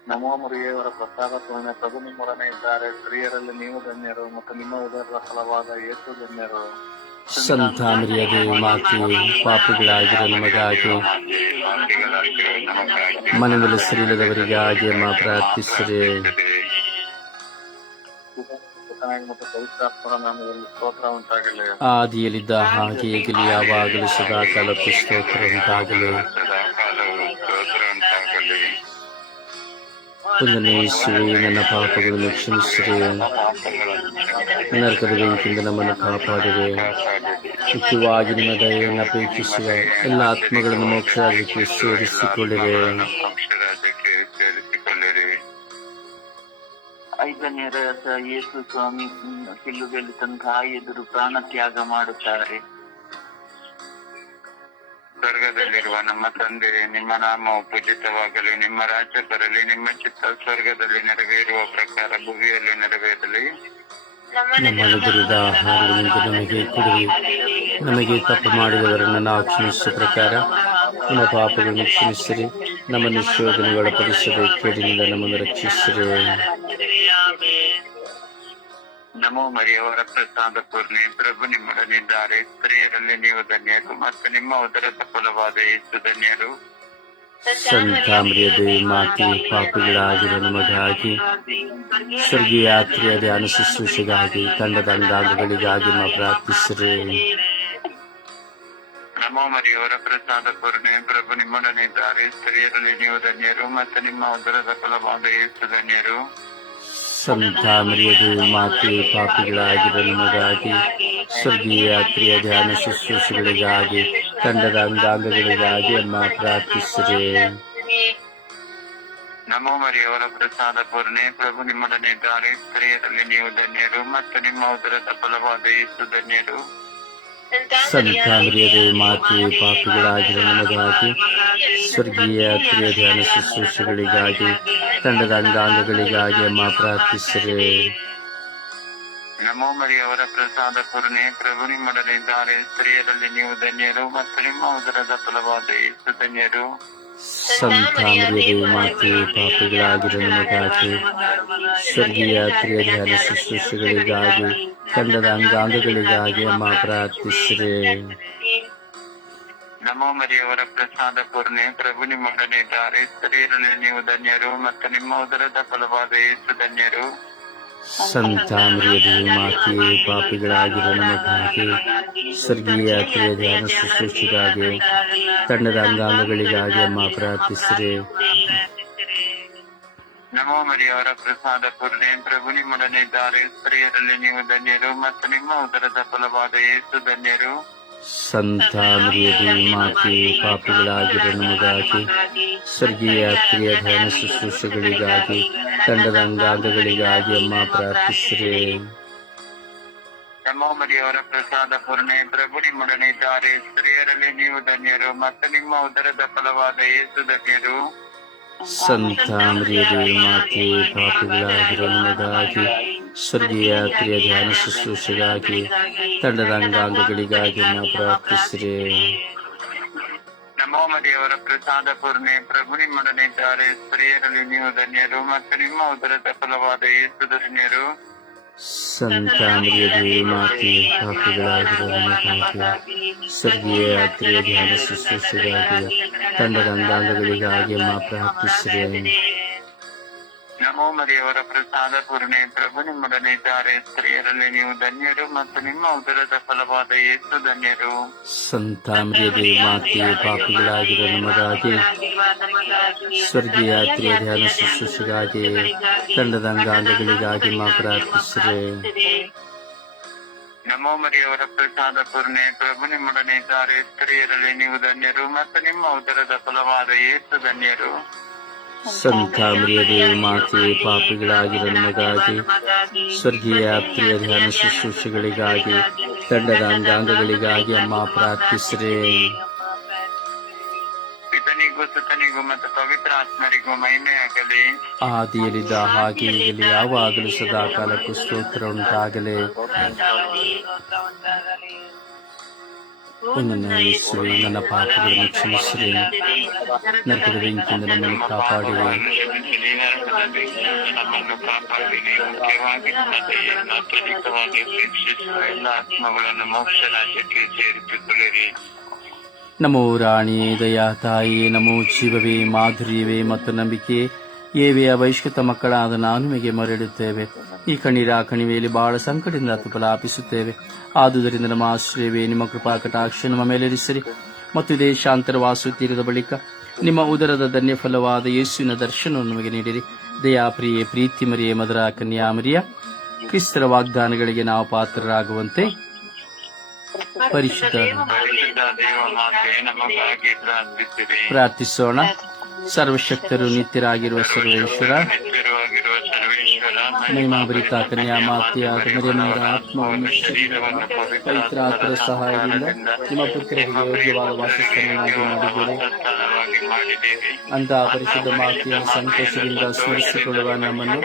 ನಮೋ ಮುರಿಯವರ ಪ್ರಸಾದ ಪೂರ್ಣೆ ಪ್ರಭು ನಿಮ್ಮೊಡನೆ ಇದ್ದಾರೆ ಸ್ತ್ರೀಯರಲ್ಲಿ ನೀವು ಧನ್ಯರು ಮತ್ತು ನಿಮ್ಮ ಉದರದ ಫಲವಾದ ಏಸು ಧನ್ಯರು. ಸಂತ ಮರಿಯದೇ ಮಾತೆ ಪಾಪಿಗಳಾಗಿರೋ ನಮಗಾಗಿ ಮನೆಯಲ್ಲಿ ಸರಿಯಾದವರಿಗಾಗಿ ಹಾಗೆ ಪ್ರಾರ್ಥಿಸಿರಿ. ಸ್ತೋತ್ರ ಉಂಟಾಗಲಿ ಆದಿಯಲ್ಲಿದ್ದ ಹಾಗೆ ಈಗಲೂ ಯಾವಾಗಲೂ ಸದಾಕಾಲಕ್ಕೂ ಸ್ತೋತ್ರ ಉಂಟಾಗಲಿ. ಒಂದನೇ ಯೇಸುವೆ ನನ್ನ ಪಾಪಗಳನ್ನು ಕ್ಷಮಿಸಿರಿ ನರಕದ ಬೆಂಕಿಯಿಂದ ನಮ್ಮನ್ನು ಕಾಪಾಡಿರಿ ಮುಖ್ಯವಾಗಿ ನಿಮ್ಮ ದಯೆಯನ್ನು ಅಪೇಕ್ಷಿಸುವ ಎಲ್ಲ ಆತ್ಮಗಳನ್ನು ಮೋಕ್ಷ ರಾಜ್ಯಕ್ಕೆ ಸೇರಿಸಿಕೊಳ್ಳಿರಿ ಅಕ್ಷರಾಜ್ಯಕ್ಕೆ ಸೇರಿಸಿಕೊಳ್ಳಿರಿ ಐದನೇ ರಹಸ್ಯ ಯೇಸು ಸ್ವಾಮಿ ಹ್ಮ್, ಶಿಲುಬೆಯಲ್ಲಿ ತನ್ನ ತಾಯಿ ಎದುರು ಪ್ರಾಣ ತ್ಯಾಗ ಮಾಡುತ್ತಾರೆ ಸ್ವರ್ಗದಲ್ಲಿರುವ ನಮ್ಮ ತಂದೆ ನಿಮ್ಮ ನಾಮವು ಪೂಜಿತವಾಗಲಿ ನಿಮ್ಮ ರಾಜ್ಯ ಬರಲಿ ನಿಮ್ಮ ಚಿತ್ತ ಸ್ವರ್ಗದಲ್ಲಿ ನೆರವೇರುವ ಪ್ರಕಾರ ಭೂಮಿಯಲ್ಲಿ ನೆರವೇರಲಿ. ನಮ್ಮ ನಮಗೆ ಕೊಡಿರಿ ನಮಗೆ ತಪ್ಪು ಮಾಡಿದವರನ್ನು ನಾವು ಕ್ಷಮಿಸುವ ಪ್ರಕಾರ ನಮ್ಮ ಪಾಪಗಳನ್ನು ಕ್ಷಮಿಸಿರಿ ನಮ್ಮನ್ನು ಶೋಧನೆಗಳ ಒಳಪಡಿಸದೆ ಕೇಳಿನಿಂದ ನಮ್ಮನ್ನು ರಕ್ಷಿಸಿರಿ. ನಮೋ ಮರಿಯವರ ಪ್ರಸಾದ ಪೂರ್ಣಿ ಪ್ರಭು ನಿಮ್ಮೊಡನಿದ್ದಾರೆ ಸ್ತ್ರೀಯರಲ್ಲಿ ನೀವು ಧನ್ಯರು ಮತ್ತು ನಿಮ್ಮ ಉದರ ಸಫಲವಾದ ಯೇಸು ಧನ್ಯರು. ಸಂತಾಮ್ರಿಯ ದೇವಿ ಮಾತೆ ಪಾಪಿಗಳಾಗಿರೋ ನಮಗಾಗಿ ಸ್ವರ್ಗೀಯ ಯಾತ್ರೆಯ ಧ್ಯಾನ ಶುಶ್ರೂಷೆಗಾಗಿ ತಂಡದ ಅಂಗಾಂಗಗಳಿಗಾಗಿ ನಾವು ಪ್ರಾರ್ಥಿಸಿರಿ. ನಮೋ ಮರಿಯವರ ಪ್ರಸಾದ ಪೂರ್ಣೆ ಪ್ರಭು ನಿಮ್ಮೊಡನಿದ್ದಾರೆ ಸ್ತ್ರೀಯರಲ್ಲಿ ನೀವು ಧನ್ಯರು ಮತ್ತು ನಿಮ್ಮ ಉದರ ಸಫಲವಾದ ಯೇಸು ಧನ್ಯರು. ಸಂತಾಮ್ರಿಯ ದೇವಿ ಮಾತೆ, ಪಾಪಿಗಳಾಗಿರೋ ನಮಗಾಗಿ, ಸ್ವರ್ಗೀಯ ಯಾತ್ರೆಯ ಧ್ಯಾನ ಶುಶ್ರೂಷೆಗಳಿಗಾಗಿ, ತಂಡದ ಅಂಗಾಂಗಗಳಿಗಾಗಿ ಅಮ್ಮ ಪ್ರಾರ್ಥಿಸಿದೆ ನಮೋ ಮರಿಯವರ ಪ್ರಸಾದ ಪೂರ್ಣೆ. ಪ್ರಭು ನಿಮ್ಮೊಡನಿದ್ದಾರೆ ಸ್ತ್ರೀಯರಲ್ಲಿ ನೀವು ಧನ್ಯರು ಮತ್ತು ನಿಮ್ಮ ಉದರದ ಫಲವಾದ ಯೇಸು ಧನ್ಯರು. ಸಂತಾಮ್ರಿಯ ಮಾತಿ ಪಾಪಿಗಳಾಗಿರೋ ನಮಗಾಗಿ ಸ್ವರ್ಗೀಯ ಪ್ರಿಯ ಧ್ಯಾನ ಶುಶ್ರೂಷೆಗಳಿಗಾಗಿ ತಂಡದ ಅಂಗಾಂಗಗಳಿಗಾಗಿ ಅಮ್ಮ ಪ್ರಾರ್ಥಿಸಿರಿ ನಮೋ ಮರಿಯವರ ಪ್ರಸಾದ ಪೂರ್ಣೆ ಪ್ರಭು ನಿಮ್ಮೊಡನಿದ್ದಾರೆ ಸ್ತ್ರೀಯರಲ್ಲಿ ನೀವು ಧನ್ಯರು ಮತ್ತು ನಿಮ್ಮ ಉದರದ ಫಲವಾದ ಯೇಸು ಧನ್ಯರು. ಸಂತಾಮ್ರಿಯ ದೇವಿ ಮಾತೆ ಪಾಪಿಗಳಾಗಿರೋ ನಮಗಾಗಿ. ಸ್ವರ್ಗೀಯ ಯಾತ್ರೆಯ ಧ್ಯಾನ ಶುಶ್ರೂಷೆಗಳಿಗಾಗಿ ತಂಡದ ಅಂಗಾಂಗಗಳಿಗಾಗಿ ಅಮ್ಮ ಪ್ರಾರ್ಥಿಸಿರಿ. ನಮೋ ಮರಿಯವರ ಪ್ರಸಾದ ಪೂರ್ಣೆ ಪ್ರಭು ನಿಮ್ಮೊಡನಿದ್ದಾರೆ ಸ್ತ್ರೀಯರಲ್ಲಿ ನೀವು ಧನ್ಯರು ಮತ್ತು ನಿಮ್ಮ ಉದರದ ಫಲವಾದ ಯೇಸು ಧನ್ಯರು. ಸಂತಾಮ್ರಿಯ ಮಾತೆ ಪಾಪಿಗಳಾಗಿರೋ ಕಾಕೆ ಸ್ವರ್ಗೀಯ ಕ್ರಿಯ ಧ್ಯಾನ ಶುಶ್ರೂಷಿಗಾಗಿ ತಂಡದ ಅಂಗಾಂಗಗಳಿಗಾಗಿ ಅಮ್ಮ ಪ್ರಾರ್ಥಿಸಿದೆ ನಮೋ ಮರಿಯವರ ಪ್ರಸಾದ ಪೂರ್ಣೆ ಪ್ರಭು ನಿಮ್ಮೊಡನಿದ್ದಾರೆ ಸ್ತ್ರೀಯರಲ್ಲಿ ನೀವು ಧನ್ಯರು ಮತ್ತು ನಿಮ್ಮ ಉದರದ ಫಲವಾದ ಏಸು ಧನ್ಯರು. ಸಂತಾಮ್ರಿಯ ದೇವಿ ಮಾತೆ ಪಾಪಿಗಳಾಗಿರೋ ನಮಗಾಗಿ. ಸ್ವರ್ಗೀಯ ಯಾತ್ರೆಯ ಧ್ಯಾನ ಶುಶ್ರೂಷೆಗಳಿಗಾಗಿ ತಂಡದ ಅಂಗಾಂಗಗಳಿಗಾಗಿ ಅಮ್ಮ ಪ್ರಾರ್ಥಿಸಿರಿ. ನಮೋ ಮರಿಯವರ ಪ್ರಸಾದ ಪೂರ್ಣೆ ಪ್ರಭು ನಿಮ್ಮೊಡನಿದ್ದಾರೆ ಸ್ತ್ರೀಯರಲ್ಲಿ ನೀವು ಧನ್ಯರು ಮತ್ತು ನಿಮ್ಮ ಉದರದ ಫಲವಾದ ಯೇಸು ಧನ್ಯರು. ಸಂತಾಮ್ರಿಯ ದೇವಿ ಮಾತೆ ಪಾಪಿಗಳಾಗಿರೋ ನಮಗಾಗಿ. ಸ್ವರ್ಗೀಯ ಯಾತ್ರೆಯ ಧ್ಯಾನ ಶುಶ್ರೂಷೆಗಾಗಿ ತಂಡದ ಅಂಗಾಂಗಗಳಿಗಾಗಿ ನಾವು ಪ್ರಾರ್ಥಿಸಿರಿ. ನಮೋ ಮರಿಯವರ ಪ್ರಸಾದ ಪೂರ್ಣೆ ಪ್ರಭು ನಿಮ್ಮೊಡನಿದ್ದಾರೆ ಸ್ತ್ರೀಯರಲ್ಲಿ ನೀವು ಧನ್ಯರು ಮತ್ತು ನಿಮ್ಮ ಉದರದ ಫಲವಾದ ಯೇಸು ಧನ್ಯರು. ದೇವಿ ಮಾತೆ ಸ್ವರ್ಗೀಯ ಯಾತ್ರೆಯ ಧ್ಯಾನ ಶುಶ್ರೂಷೆಗಾಗಿ ತಂಡದ ಅಂಗಾಂಗಗಳಿಗಾಗಿ ಮಾ ಪ್ರಾರ್ಥಿಸಿರಿ. ನಮೋ ಮರಿಯವರ ಪ್ರಸಾದ ಪೂರ್ಣೆ ಪ್ರಭು ನಿಮ್ಮೊಡನಿದ್ದಾರೆ ಸ್ತ್ರೀಯರಲ್ಲಿ ನೀವು ಧನ್ಯರು ಮತ್ತು ನಿಮ್ಮ ಉದರದ ಫಲವಾದ ಯೇಸು ಧನ್ಯರು. ಸಂತಾಮ್ರಿಯ ದೇವಿ ಮಾತೆ ಪಾಪಿಗಳಾಗಿರೋ ನಮಗಾಗಿ ಸ್ವರ್ಗೀಯ ಧ್ಯಾನ ಶುಶ್ರೂಷೆಗಾಗಿ ತಂಡದ ಅಂಗಾಂಗಗಳಿಗಾಗಿ ಮಾ ಪ್ರಾರ್ಥಿಸಿದೆ ನಮೋ ಮರಿಯವರ ಪ್ರಸಾದ ಪೂರ್ಣೆ ಪ್ರಭು ನಿಮ್ಮೊಡನಿದ್ದಾರೆ ಸ್ತ್ರೀಯರಲ್ಲಿ ನೀವು ಧನ್ಯರು ಮತ್ತು ನಿಮ್ಮ ಉದರದ ಫಲವಾದ ಯೇಸು ಧನ್ಯರು. ಸಂತಾಮ್ರಿಯ ದೇವಿ ಮಾತೆ ಪಾಪಿಗಳಾಗಿರೋ ನಮಗಾಗಿ. ಸ್ವರ್ಗೀಯ ಪ್ರಿಯ ಧ್ಯಾನ ಶುಶ್ರೂಷೆಗಳಿಗಾಗಿ ತಂಡದ ಅಂಗಾಂಗಗಳಿಗಾಗಿ ಅಮ್ಮ ಪ್ರಾರ್ಥಿಸ್ರೆ. ಪಿತನಿಗೂ ಸುತನಿಗೂ ಮತ್ತು ಪವಿತ್ರ ಆತ್ಮರಿಗೂ ಮಹಿಮೆಯಾಗಲಿ. ಆದಿಯಲ್ಲಿದ್ದ ಹಾಗೆ ಈಗಲೇ ಯಾವಾಗಲೂ ಸದಾ ಕಾಲಕ್ಕೂ ಸ್ತೋತ್ರ ಉಂಟಾಗಲೇ. ನನ್ನ ನನ್ನ ಪಾಪಗಳನ್ನು ಕ್ಷಮಿಸಿರಿ ನರಕದ ಬೆಂಕಿಯಿಂದ ನಮ್ಮನ್ನು ಕಾಪಾಡಿರಿ ನಮೋ ರಾಣಿಯೇ ದಯಾ ತಾಯಿಯೇ ನಮೋ ಜೀವವೇ ಮಾಧುರ್ಯವೇ ಮತ್ತು ನಂಬಿಕೆ ಏವೆಯ ವೈಶ್ವಿಕ ಮಕ್ಕಳಾದ ನಾನು ನಿಮಗೆ ಮರಡುತ್ತೇವೆ ಈ ಕಣ್ಣೀರ ಕಣಿವೆಯಲ್ಲಿ ಬಹಳ ಸಂಕಟದಿಂದ ತುಪಲಾಪಿಸುತ್ತೇವೆ ಆದುದರಿಂದ ನಮ್ಮ ಆಶ್ರಯವೇ, ನಿಮ್ಮ ಕೃಪಾ ಕಟಾಕ್ಷ ನಮ್ಮ ಮೇಲೆರಿಸಿರಿ. ಮತ್ತು ದೇಶಾಂತರ ವಾಸು ತೀರದ ಬಳಿಕ ನಿಮ್ಮ ಉದರದ ಧನ್ಯ ಫಲವಾದ ಯೇಸುವಿನ ದರ್ಶನವನ್ನು ನಮಗೆ ನೀಡಿರಿ. ದಯಾಪ್ರಿಯೆ ಪ್ರೀತಿ ಮರಿಯೇ ಮಧುರ ಕನ್ಯಾಮರಿಯ ಕ್ರಿಸ್ತರ ವಾಗ್ದಾನಗಳಿಗೆ ನಾವು ಪಾತ್ರರಾಗುವಂತೆ ಪರಿಶುದ್ಧ ಪ್ರಾರ್ಥಿಸೋಣ. ಸರ್ವಶಕ್ತರು, ನಿತ್ಯರಾಗಿರುವ ಸರ್ವೇಶ್ವರ ಮಹಿಮಾಭರಿತ ಕನ್ಯಾ ಮಾತೆಯಾದ ಮರಿಯಮ್ಮನವರ ಆತ್ಮವನ್ನು ಪವಿತ್ರ ಆತ್ಮರ ಸಹಾಯದಿಂದ ನಿಮ್ಮ ಪುತ್ರರಿಗೆ ಯೋಗ್ಯವಾದ ವಾಸಸ್ಥಾನವಾಗಿ ಮಾಡಿದ್ದೀರಿ ಅಂತಹ ಪರಿಶುದ್ಧ ಮಾತೆಯನ್ನು ಸಂತೋಷದಿಂದ ಸ್ಮರಿಸಿಕೊಳ್ಳುವ ನಮ್ಮನ್ನು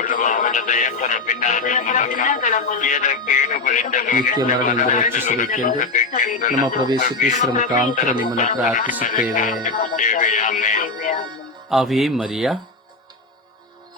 ನಿತ್ಯ ಮರಣದಿಂದ ರಕ್ಷಿಸಬೇಕೆಂದು ನಮ್ಮ ಪ್ರವೇಶಕ್ಕೆ ಮುಖಾಂತರ ನಿಮ್ಮನ್ನು ಪ್ರಾರ್ಥಿಸುತ್ತೇವೆ. ಅವೇ ಮರಿಯ?